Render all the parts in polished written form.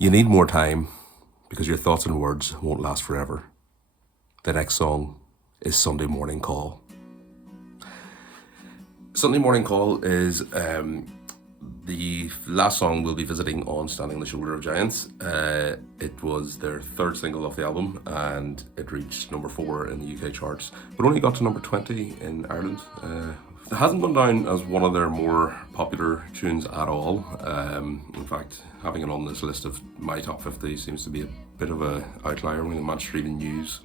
You need more time because your thoughts and words won't last forever. The next song is Sunday Morning Call. Sunday Morning Call is the last song we'll be visiting on Standing on the Shoulder of Giants. It was their third single off the album and it reached number 4 in the UK charts, but only got to number 20 in Ireland. It hasn't gone down as one of their more popular tunes at all. In fact, having it on this list of my top 50 seems to be a bit of an outlier. When the Manchester Evening News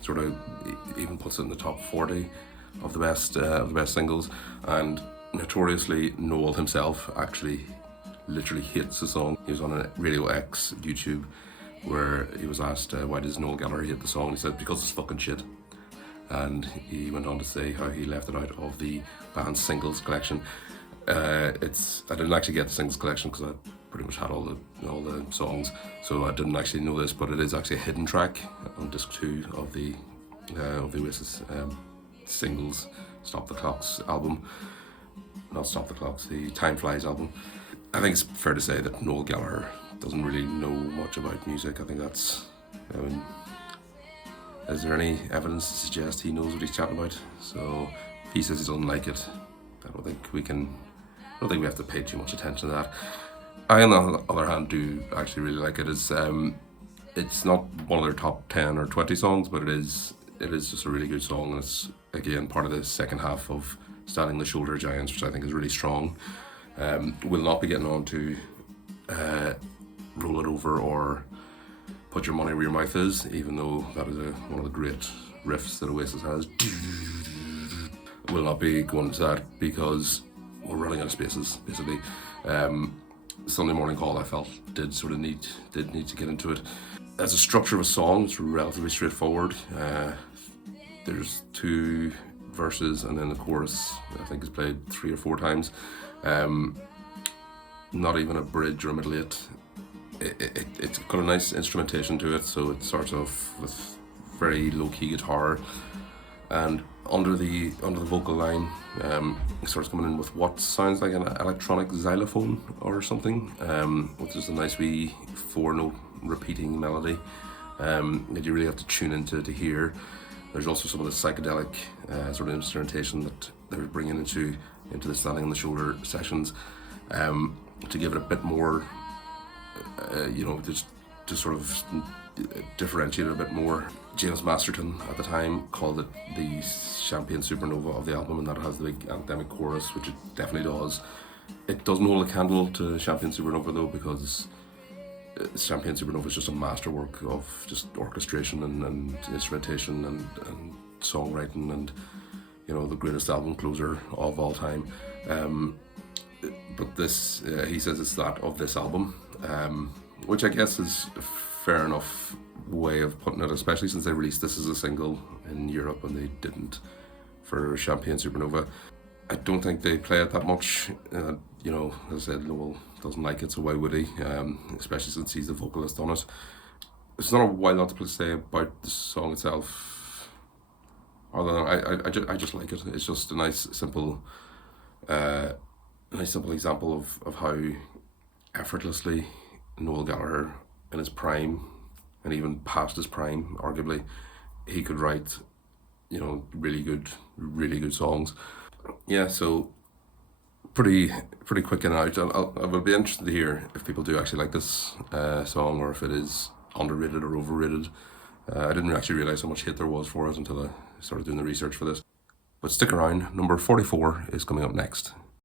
sort of even puts it in the top 40 of the best singles, and notoriously Noel himself actually literally hates the song. He was on a Radio X YouTube where he was asked why does Noel Gallagher hate the song. He said because it's fucking shit. And he went on to say how he left it out of the band's singles collection. I didn't actually get the singles collection because I pretty much had all the songs, so I didn't actually know this, but it is actually a hidden track on disc 2 of the Oasis singles Stop the Clocks album. Not Stop the Clocks, the Time Flies album. I think it's fair to say that Noel Gallagher doesn't really know much about music. I think is there any evidence to suggest he knows what he's chatting about? So if he says he doesn't like it, I don't think we have to pay too much attention to that. I, on the other hand, do actually really like it. It's not one of their top 10 or 20 songs, but it is just a really good song, and it's again part of the second half of Standing on the Shoulder of Giants, which I think is really strong. We'll not be getting on to Roll It Over or Put Your Money Where Your Mouth Is, even though that is one of the great riffs that Oasis has. We'll not be going to that because we're running out of spaces, basically. Sunday Morning Call, I felt, did need to get into it. As a structure of a song, it's relatively straightforward. There's 2 verses and then the chorus, I think, is played 3 or 4 times. Not even a bridge or a middle 8. It's got a nice instrumentation to it, so it starts off with very low-key guitar, and under the vocal line, it starts coming in with what sounds like an electronic xylophone or something, which is a nice wee 4-note repeating melody that you really have to tune into to hear. There's also some of the psychedelic sort of instrumentation that they're bringing into the Standing on the Shoulder sessions to give it a bit more. Just to sort of differentiate it a bit more. James Masterton at the time called it the Champagne Supernova of the album, and that has the big anthemic chorus, which it definitely does. It doesn't hold a candle to Champagne Supernova though, because Champagne Supernova is just a masterwork of just orchestration and instrumentation and songwriting, and the greatest album closer of all time. But this, he says it's that of this album, which I guess is a fair enough way of putting it, especially since they released this as a single in Europe and they didn't for Champagne Supernova. I don't think they play it that much. As I said, Noel doesn't like it, so why would he? Especially since he's the vocalist on it. It's not a wild lot to say about the song itself, although I just like it. It's just a nice simple example of how effortlessly Noel Gallagher in his prime, and even past his prime, arguably, he could write, really good songs. Yeah, so pretty quick in and out. I will be interested to hear if people do actually like this song, or if it is underrated or overrated. I didn't actually realise how much hate there was for it until I started doing the research for this. But stick around, number 44 is coming up next.